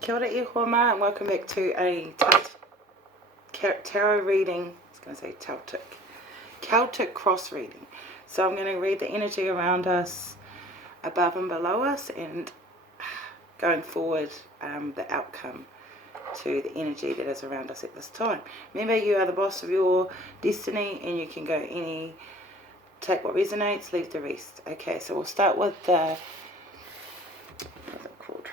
Kia ora e hoa ma, and welcome back to a tarot reading. I was going to say Celtic cross reading. So I'm going to read the energy around us, above and below us, and going forward, the outcome to the energy that is around us at this time. Remember, you are the boss of your destiny, and you can go take what resonates, leave the rest. Okay, so we'll start with the, what's it called?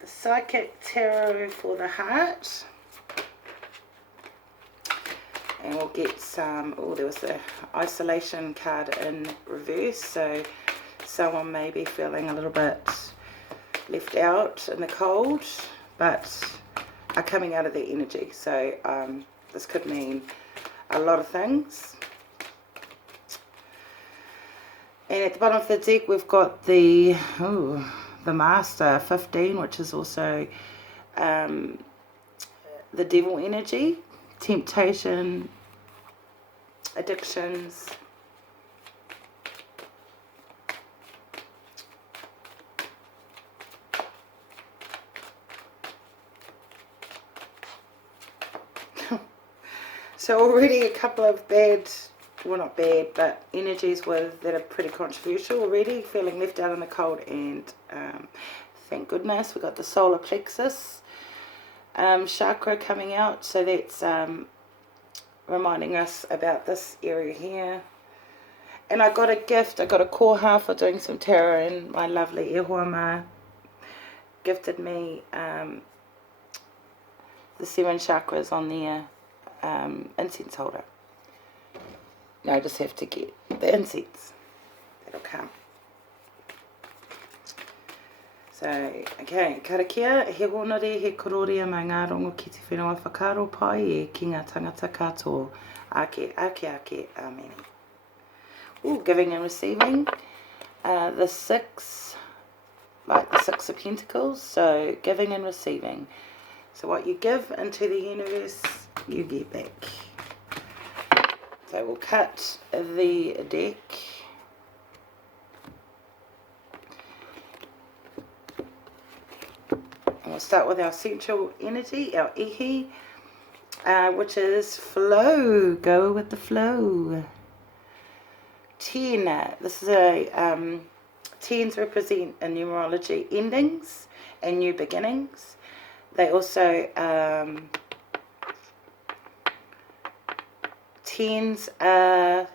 The Psychic Tarot for the Heart. And we'll get some, there was the isolation card in reverse, so someone may be feeling a little bit left out in the cold, but are coming out of their energy. So this could mean a lot of things. And at the bottom of the deck we've got the Master 15, which is also the devil energy, temptation, addictions. So already a couple of bad, well not bad, but energies that are pretty controversial already, feeling left out in the cold, and thank goodness we got the solar plexus chakra coming out, so that's reminding us about this area here. And I got a gift, I got a koha for doing some tarot, and my lovely Ehuama gifted me the 7 chakras on their incense holder. Now I just have to get the incense, that'll come. So, okay, karakia, he honore, he kororia mai ngā rongo ki te whenua whakaro pai e ki ngā tangata katoa. Ake, amen. Ooh, giving and receiving. The 6, like the 6 of Pentacles, so giving and receiving. So what you give into the universe, you get back. So we'll cut the deck. And we'll start with our central energy, our ihi, which is flow. Go with the flow. 10. This is a 10s represent in numerology endings and new beginnings. They also 10s are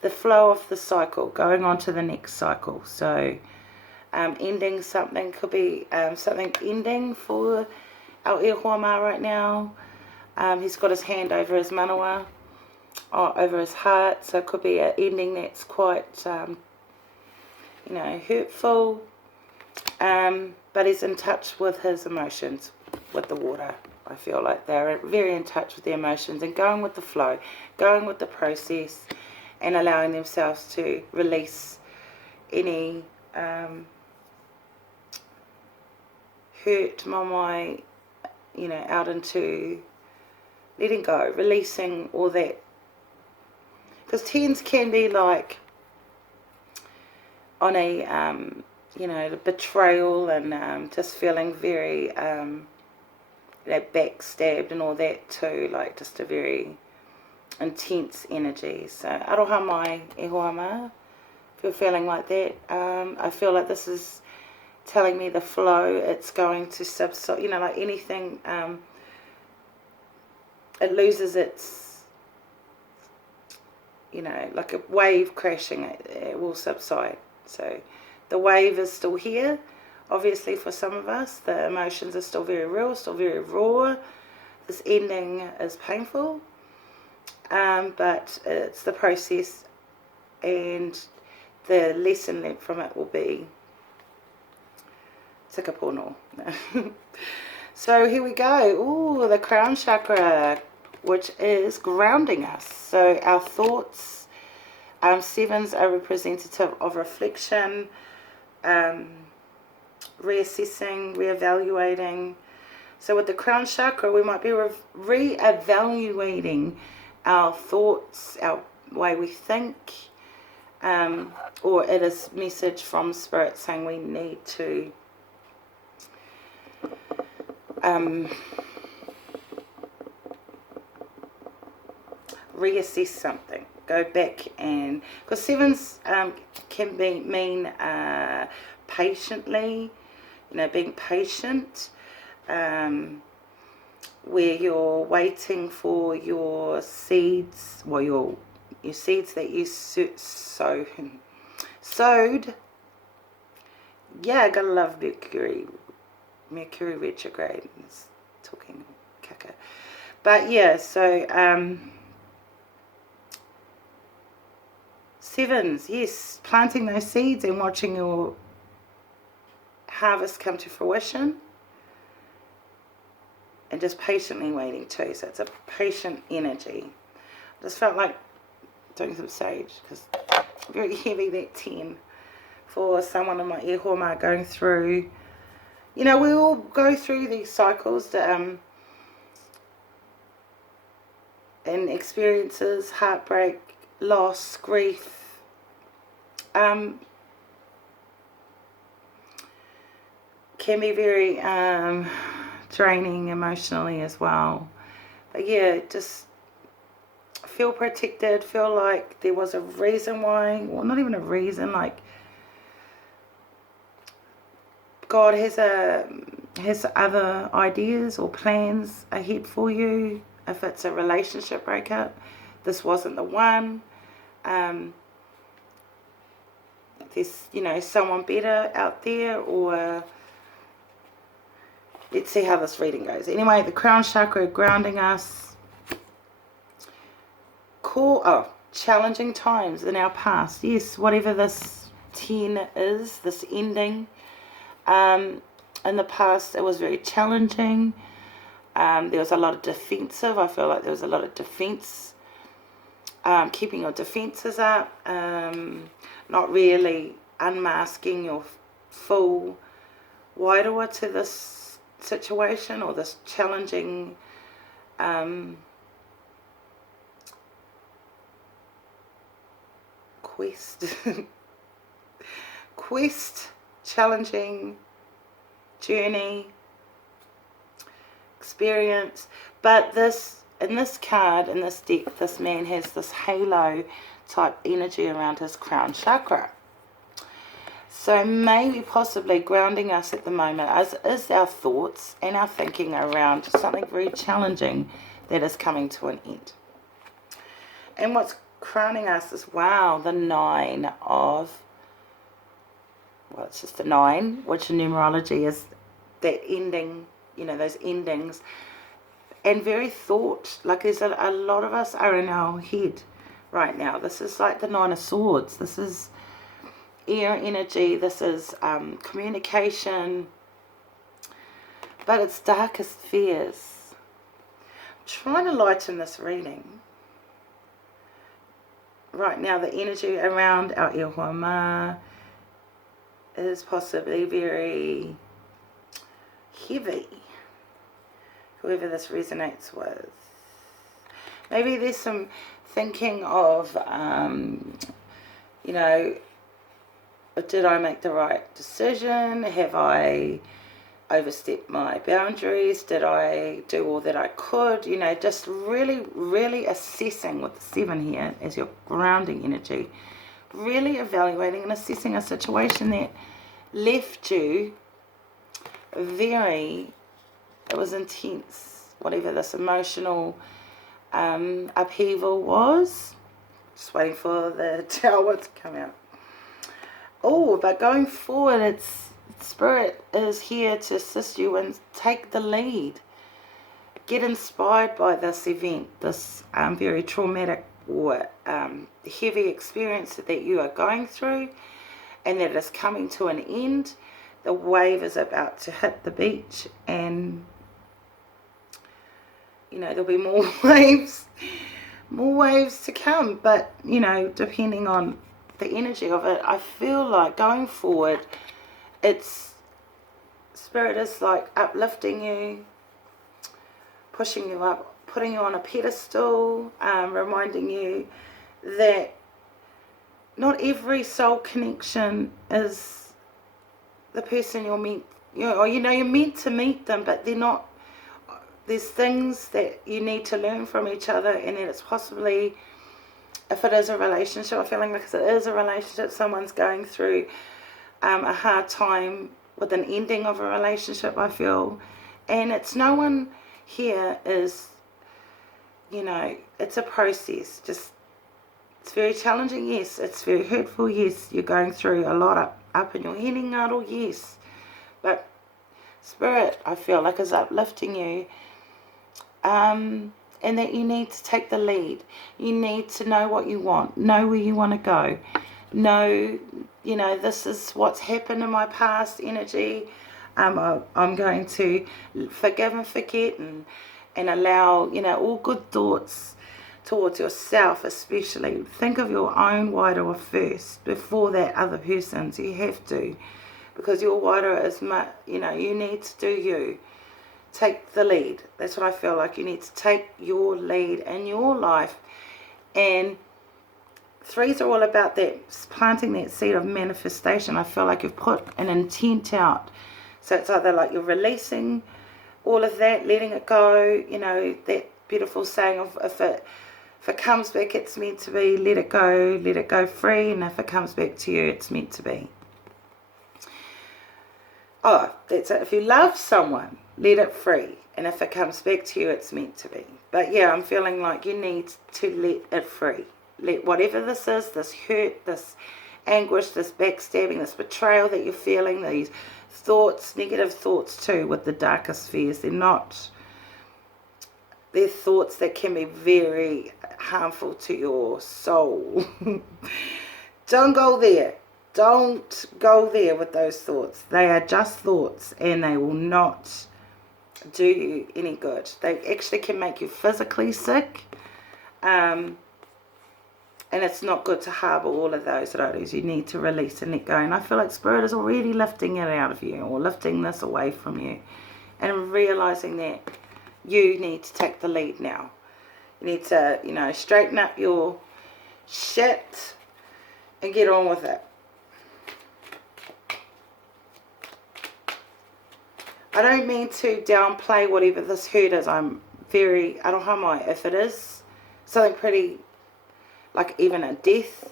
the flow of the cycle, going on to the next cycle. So ending something, could be something ending for our Ehuama right now. He's got his hand over his manawa, or over his heart, so it could be an ending that's quite hurtful, but he's in touch with his emotions, with the water. I feel like they're very in touch with their emotions and going with the flow, going with the process, and allowing themselves to release any hurt, mamai, out into letting go, releasing all that. Because 10s can be like on a, betrayal and just feeling very backstabbed and all that too, like just a very intense energy. So aroha mai e hoa ma, if you're feeling like that, I feel like this is telling me the flow, it's going to subside, like anything, it loses its, like a wave crashing, it will subside. So the wave is still here. Obviously, for some of us, the emotions are still very real, still very raw. This ending is painful, but it's the process, and the lesson learned from it will be tikapono. So here we go. Ooh, the crown chakra, which is grounding us. So our thoughts, 7s are representative of reflection, reassessing, reevaluating. So with the crown chakra, we might be reevaluating our thoughts, our way we think, or it is message from Spirit saying we need to reassess something. Go back, and because sevens can mean patiently, being patient, where you're waiting for your seeds, well, your seeds that you sowed. Yeah, I gotta love Mercury retrograde. It's talking caca. But yeah, so sevens, yes, planting those seeds and watching your harvest come to fruition, and just patiently waiting too. So it's a patient energy. I just felt like doing some sage, because very heavy, that 10, for someone in my ehoma going through, we all go through these cycles and experiences, heartbreak, loss, grief, can be very draining emotionally as well. But yeah, just feel protected, feel like there was a reason why, well, not even a reason, like God has other ideas or plans ahead for you. If it's a relationship breakup, this wasn't the one. There's someone better out there, or let's see how this reading goes. Anyway, the crown chakra grounding us. Challenging times in our past. Yes, whatever this 10 is, this ending. In the past, it was very challenging. There was a lot of defensive. I feel like there was a lot of defense. Keeping your defenses up. Not really unmasking your full wairoa to this situation, or this challenging quest, challenging journey, experience. But in this card, in this deck, this man has this halo type energy around his crown chakra. So maybe possibly grounding us at the moment is our thoughts and our thinking around something very challenging that is coming to an end. And what's crowning us is, wow, the 9 of, well, it's just a 9, which in numerology is that ending, those endings. And very thought, like there's a lot of us are in our head right now. This is like the 9 of Swords. This is air energy. This is communication. But it's darkest fears. I'm trying to lighten this reading. Right now, the energy around our ehoma is possibly very heavy. Whoever this resonates with. Maybe there's some thinking of, did I make the right decision? Have I overstepped my boundaries? Did I do all that I could? Just really, really assessing with the 7 here as your grounding energy. Really evaluating and assessing a situation that left you it was intense, whatever this emotional upheaval was. Just waiting for the tower to come out. Oh, but going forward, Spirit is here to assist you and take the lead. Get inspired by this event, this very traumatic or heavy experience that you are going through, and that is coming to an end. The wave is about to hit the beach, and there'll be more waves to come. But depending on the energy of it, I feel like going forward, Spirit is like uplifting you, pushing you up, putting you on a pedestal, reminding you that not every soul connection is the person you're meant, you're meant to meet them, but they're not. There's things that you need to learn from each other, and then it's possibly, if it is a relationship, I'm feeling like it is a relationship, someone's going through a hard time with an ending of a relationship, I feel. And it's no one here is, it's a process. Just, it's very challenging, yes. It's very hurtful, yes. You're going through a lot up in your healing ngaro, yes. But Spirit, I feel like, is uplifting you. And that you need to take the lead. You need to know what you want. Know where you want to go. Know, this is what's happened in my past energy. I'm going to forgive and forget and allow, all good thoughts towards yourself especially. Think of your own wairua first before that other person's. You have to. Because your wairua is, you need to do you. Take the lead. That's what I feel like. You need to take your lead in your life. And threes are all about that, planting that seed of manifestation. I feel like you've put an intent out. So it's either like you're releasing all of that, letting it go, that beautiful saying of if it comes back, it's meant to be. Let it go free. And if it comes back to you, it's meant to be. Oh, that's it. If you love someone, let it free. And if it comes back to you, it's meant to be. But yeah, I'm feeling like you need to let it free. Let whatever this is, this hurt, this anguish, this backstabbing, this betrayal that you're feeling, these thoughts, negative thoughts too, with the darkest fears. They're thoughts that can be very harmful to your soul. Don't go there. Don't go there with those thoughts. They are just thoughts, and they will not do you any good. They actually can make you physically sick. And it's not good to harbour all of those rotos. You need to release and let go. And I feel like Spirit is already lifting it out of you, or lifting this away from you. And realising that you need to take the lead now. You need to, straighten up your shit and get on with it. I don't mean to downplay whatever this hurt is. I'm very arohamai. If it is something pretty, like even a death,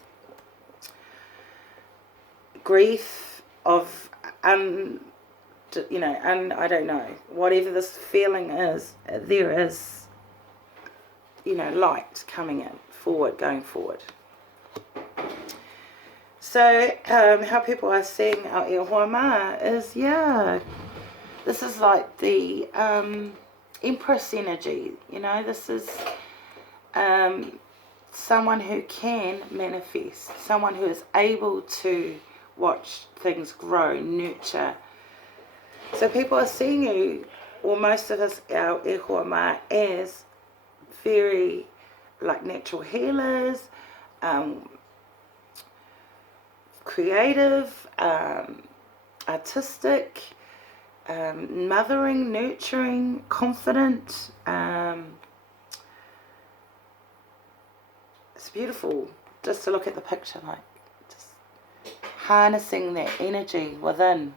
grief of, I don't know, whatever this feeling is, there is, light coming in, going forward. So, how people are seeing our Eohoama is, this is like the Empress energy, this is someone who can manifest, someone who is able to watch things grow, nurture. So people are seeing you, or most of us, our Ehoama, as very like natural healers, creative, artistic, mothering, nurturing, confident. It's beautiful just to look at the picture, like just harnessing that energy within,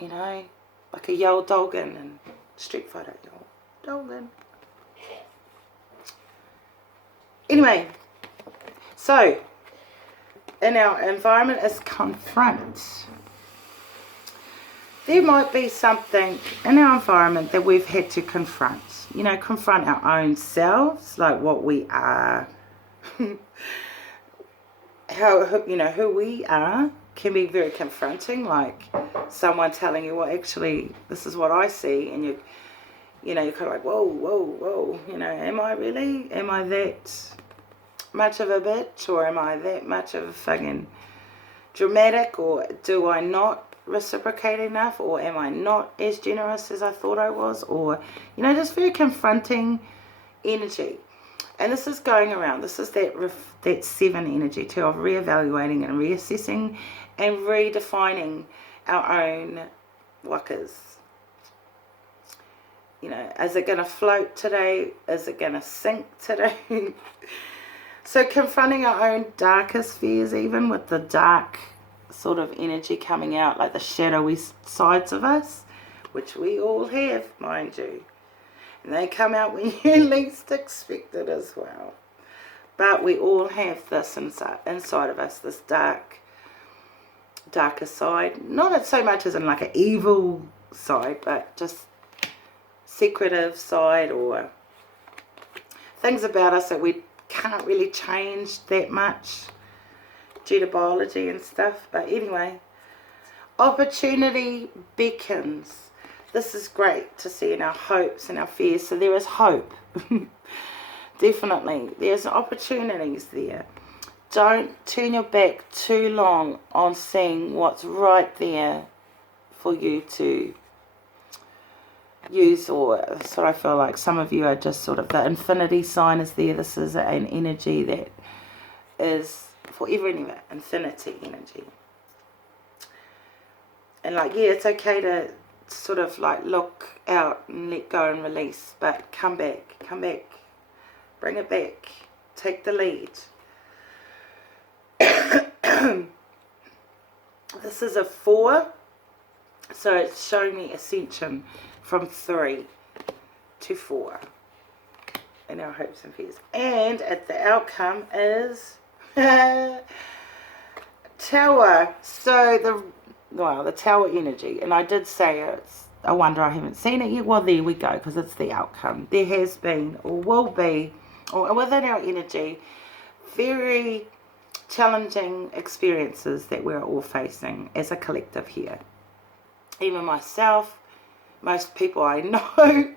like a Yo Dolgan and Street Fighter. Yo Dolgan. Anyway, so in our environment is confront. There might be something in our environment that we've had to confront. Confront our own selves, like what we are. Who we are can be very confronting, like someone telling you, well, actually, this is what I see, and you're kind of like, whoa, am I really? Am I that much of a bitch, or am I that much of a fucking dramatic, or do I not reciprocate enough, or am I not as generous as I thought I was, or just very confronting energy. And this is going around, this is that 7 energy too, of reevaluating and reassessing and redefining our own wakas. Is it going to float today? Is it going to sink today? So confronting our own darkest fears, even with the dark sort of energy coming out, like the shadowy sides of us, which we all have, mind you. And they come out when you least expect it as well. But we all have this inside of us, this darker side. Not so much as in like an evil side, but just secretive side, or things about us that we can't really change that much due to biology and stuff. But anyway, opportunity beckons. This is great to see in our hopes and our fears. So there is hope. Definitely. There's opportunities there. Don't turn your back too long on seeing what's right there for you to use. Or that's what I feel like some of you are just sort of, the infinity sign is there. This is an energy that is forever and ever. Infinity energy. And like, yeah, it's okay to sort of like look out and let go and release, but come back, bring it back, take the lead. This is a 4, so it's showing me ascension from 3 to 4 in our hopes and fears. And at the outcome is Tower. So the Tower energy, and I did say it's a wonder I haven't seen it yet. Well, there we go, because it's the outcome. There has been, or will be, or within our energy, very challenging experiences that we're all facing as a collective here. Even myself, most people I know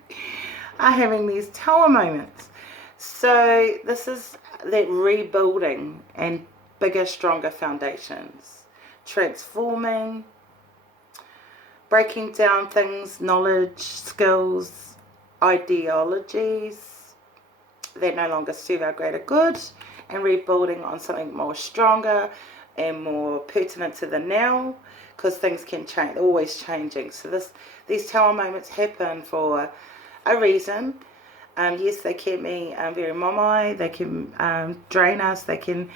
are having these Tower moments. So this is that rebuilding and bigger, stronger foundations. Transforming, breaking down things, knowledge, skills, ideologies that no longer serve our greater good, and rebuilding on something more stronger and more pertinent to the now, because things can change, they're always changing. So these Tower moments happen for a reason. Yes, they can be very momai, they can drain us, they can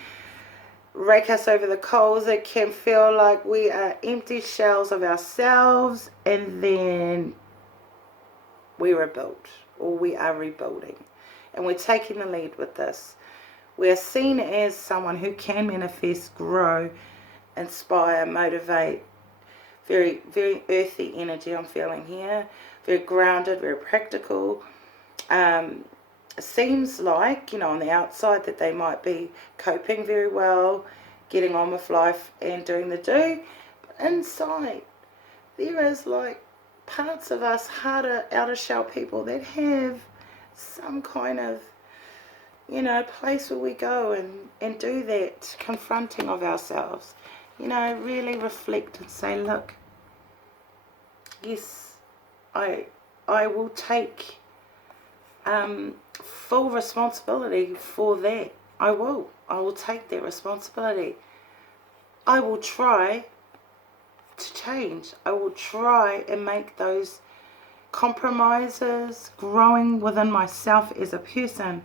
rake us over the coals. It can feel like we are empty shells of ourselves, and then we rebuild, or we are rebuilding, and we're taking the lead with this. We're seen as someone who can manifest, grow, inspire, motivate. Very, very earthy energy I'm feeling here. Very grounded, very practical. Seems like, on the outside that they might be coping very well, getting on with life and doing the do. But inside, there is like parts of us, harder, outer shell people that have some kind of, place where we go and do that confronting of ourselves. Really reflect and say, look, yes, I will take full responsibility for that. I will take that responsibility. I will try to change. I will try and make those compromises, growing within myself as a person,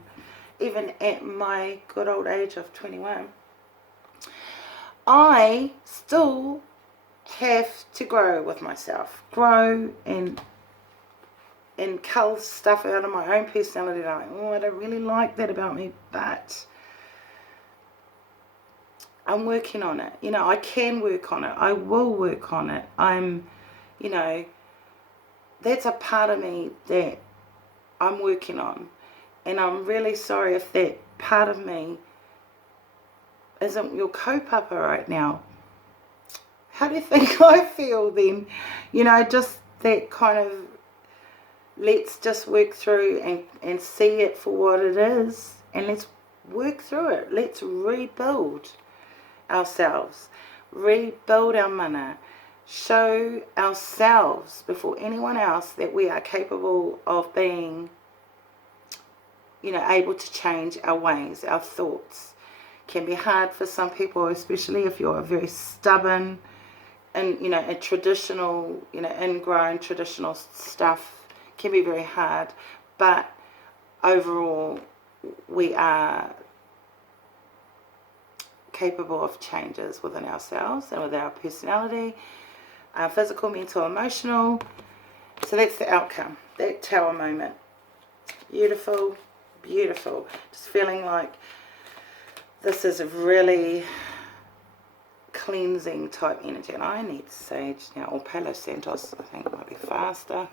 even at my good old age of 21. I still have to grow with myself, grow and cull stuff out of my own personality. Like, I don't really like that about me, but I'm working on it. I can work on it. I will work on it. That's a part of me that I'm working on. And I'm really sorry if that part of me isn't your co-papa right now. How do you think I feel then? Just that kind of, let's just work through and see it for what it is, and let's work through it. Let's rebuild ourselves, rebuild our mana, show ourselves before anyone else that we are capable of being, able to change our ways, our thoughts. Can be hard for some people, especially if you're very stubborn and, a traditional, ingrown traditional stuff. Can be very hard, but overall we are capable of changes within ourselves and with our personality, our physical, mental, emotional. So that's the outcome, that Tower moment. Beautiful, beautiful. Just feeling like this is a really cleansing type energy. And I need sage now, or Palo Santos, I think might be faster.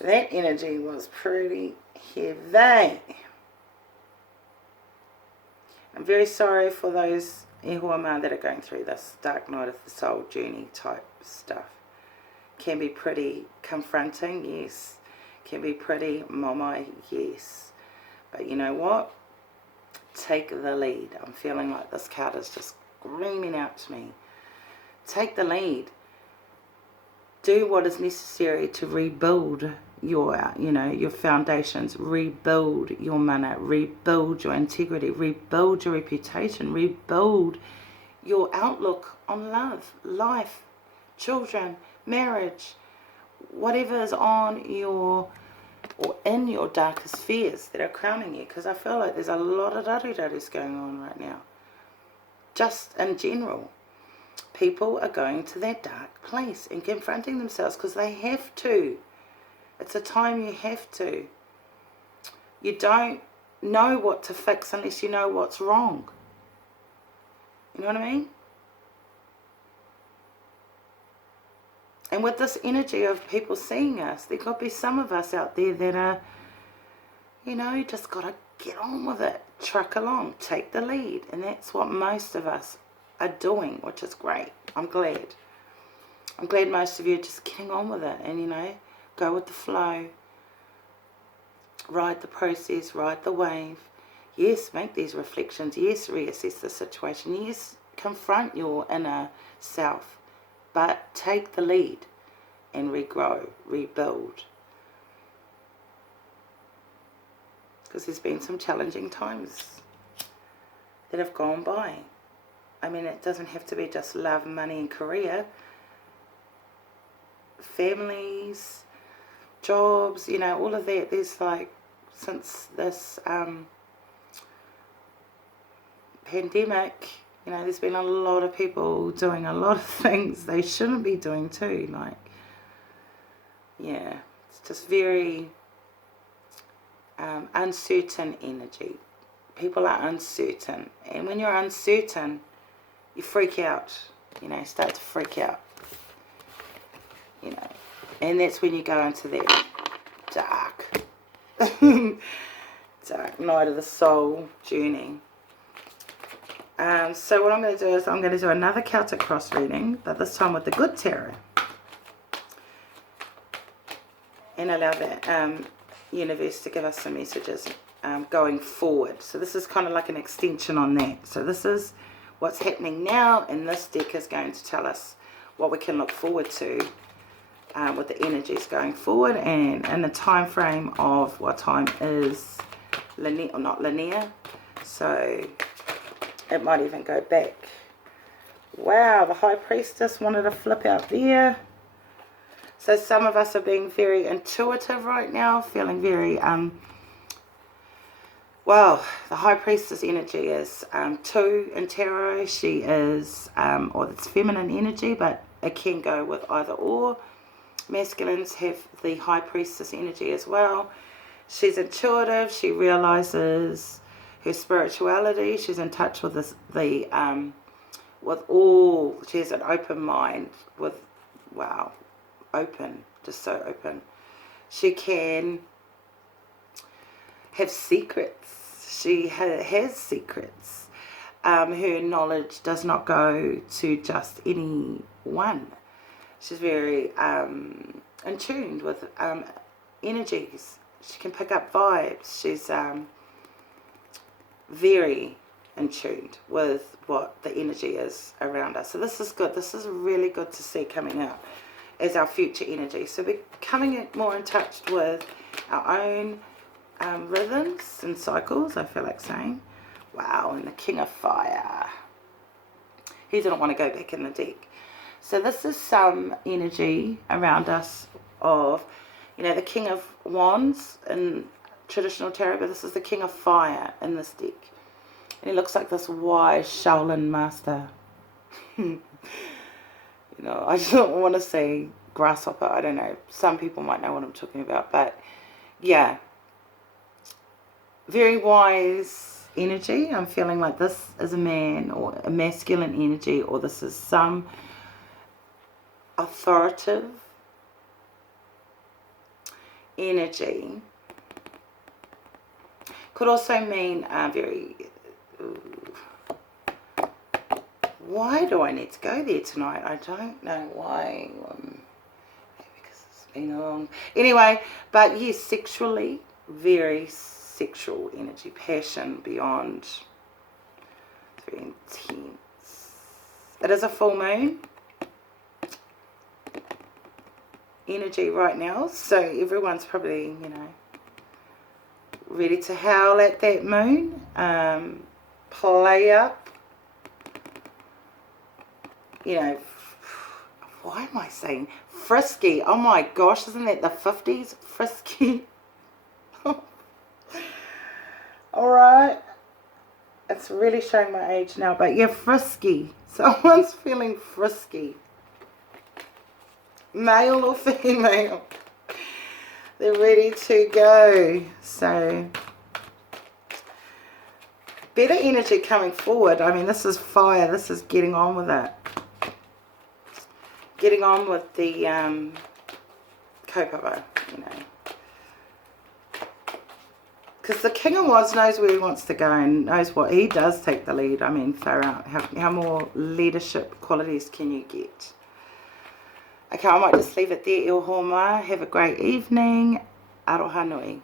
That energy was pretty heavy. I'm very sorry for those Ehuama that are going through this dark night of the soul journey type stuff. Can be pretty confronting, yes. Can be pretty mama, yes. But you know what? Take the lead. I'm feeling like this card is just screaming out to me. Take the lead. Do what is necessary to rebuild your, your foundations, rebuild your mana, rebuild your integrity, rebuild your reputation, rebuild your outlook on love, life, children, marriage, whatever is on your, or in your darkest fears that are crowning you, because I feel like there's a lot of daru-darus going on right now. Just in general. People are going to that dark place and confronting themselves because they have to. It's a time you have to. You don't know what to fix unless you know what's wrong. You know what I mean? And with this energy of people seeing us, there could be some of us out there that are, just got to get on with it. Truck along. Take the lead. And that's what most of us are doing, which is great. I'm glad. I'm glad most of you are just getting on with it and, go with the flow. Ride the process, ride the wave. Yes, make these reflections. Yes, reassess the situation. Yes, confront your inner self. But take the lead and regrow, rebuild. Because there's been some challenging times that have gone by. I mean, it doesn't have to be just love, money, and career. Families, jobs, all of that. There's since this pandemic, there's been a lot of people doing a lot of things they shouldn't be doing too. It's just very uncertain energy. People are uncertain. And when you're uncertain, you freak out, start to freak out, and that's when you go into that dark, dark night of the soul journey. So what I'm going to do is I'm going to do another Celtic cross reading, but this time with the good tarot, and allow that universe to give us some messages going forward. So this is kind of like an extension on that. So this is what's happening now, and this deck is going to tell us what we can look forward to with the energies going forward, and in the time frame of what time is linear or not linear. So it might even go back. Wow, the High Priestess wanted to flip out there. So some of us are being very intuitive right now, feeling very well, the High Priestess energy is 2 in tarot. She is, or it's feminine energy, but it can go with either or. Masculines have the High Priestess energy as well. She's intuitive. She realizes her spirituality. She's in touch with this, she has an open mind with, wow, open, just so open. She can have secrets. She has secrets. Her knowledge does not go to just anyone. She's very in tune with energies. She can pick up vibes. She's very in tune with what the energy is around us. So this is good. This is really good to see coming out as our future energy. So becoming more in touch with our own rhythms and cycles, I feel like saying. Wow, and the King of Fire. He didn't want to go back in the deck. So this is some energy around us of, the King of Wands in traditional tarot, but this is the King of Fire in this deck. he looks like this wise Shaolin master. You know, I don't want to say grasshopper. I don't know. Some people might know what I'm talking about. But, yeah. Very wise energy. I'm feeling like this is a man or a masculine energy, or this is some authoritative energy. Could also mean very... why do I need to go there tonight? I don't know why. Because it's been a long... Anyway, but yes, sexually, very sexual energy, passion beyond. It's very intense. It is a full moon energy right now, so everyone's probably, you know, ready to howl at that moon, play up, you know. Why am I saying frisky? Oh my gosh, isn't that the 50s? Frisky. Alright, it's really showing my age now, but yeah, frisky. Someone's feeling frisky. Male or female. They're ready to go. So, better energy coming forward. I mean, this is fire. This is getting on with it. Getting on with the kaupapa, you know. Because the King of Wands knows where he wants to go and knows what he does take the lead. I mean, far out. How more leadership qualities can you get? Okay, I might just leave it there, Ilhoma. Have a great evening. Aroha nui.